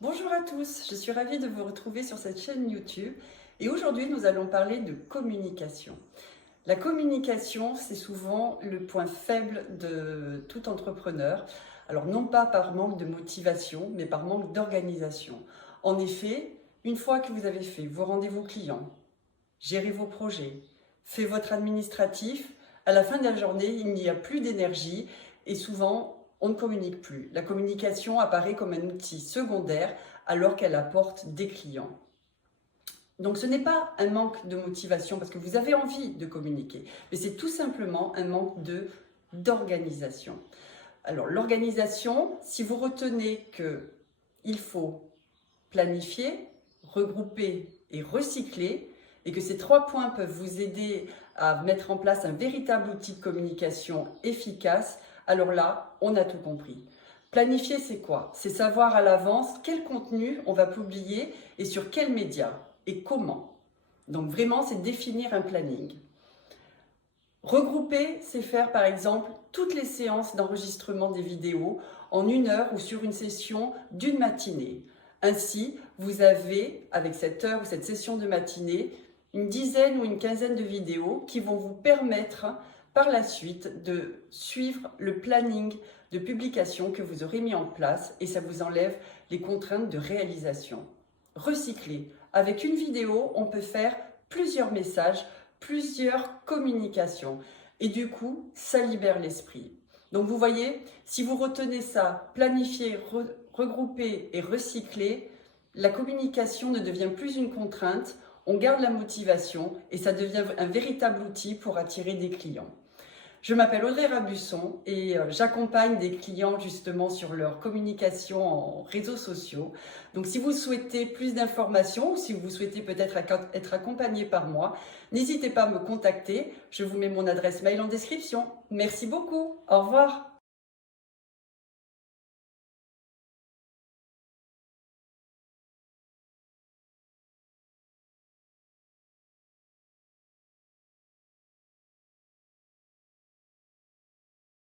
Bonjour à tous, je suis ravie de vous retrouver sur cette chaîne YouTube et aujourd'hui nous allons parler de communication. La communication, c'est souvent le point faible de tout entrepreneur. Alors non pas par manque de motivation, mais par manque d'organisation. En effet, une fois que vous avez fait vos rendez-vous clients, géré vos projets, fait votre administratif, à la fin de la journée, il n'y a plus d'énergie et souvent, on ne communique plus. La communication apparaît comme un outil secondaire alors qu'elle apporte des clients. Donc ce n'est pas un manque de motivation parce que vous avez envie de communiquer, mais c'est tout simplement un manque d'organisation. Alors l'organisation, si vous retenez qu'il faut planifier, regrouper et recycler, et que ces 3 points peuvent vous aider à mettre en place un véritable outil de communication efficace, alors là, on a tout compris. Planifier, c'est quoi? C'est savoir à l'avance quel contenu on va publier et sur quels médias et comment. Donc vraiment, c'est définir un planning. Regrouper, c'est faire par exemple toutes les séances d'enregistrement des vidéos en 1 heure ou sur une session d'une matinée. Ainsi, vous avez, avec cette heure ou cette session de matinée, une dizaine ou une quinzaine de vidéos qui vont vous permettre par la suite de suivre le planning de publication que vous aurez mis en place et ça vous enlève les contraintes de réalisation. Recycler. Avec une vidéo, on peut faire plusieurs messages, plusieurs communications et du coup, ça libère l'esprit. Donc vous voyez, si vous retenez ça, planifier, regrouper et recycler, la communication ne devient plus une contrainte, on garde la motivation et ça devient un véritable outil pour attirer des clients. Je m'appelle Audrey Rabusson et j'accompagne des clients justement sur leur communication en réseaux sociaux. Donc si vous souhaitez plus d'informations ou si vous souhaitez peut-être être accompagné par moi, n'hésitez pas à me contacter. Je vous mets mon adresse mail en description. Merci beaucoup. Au revoir.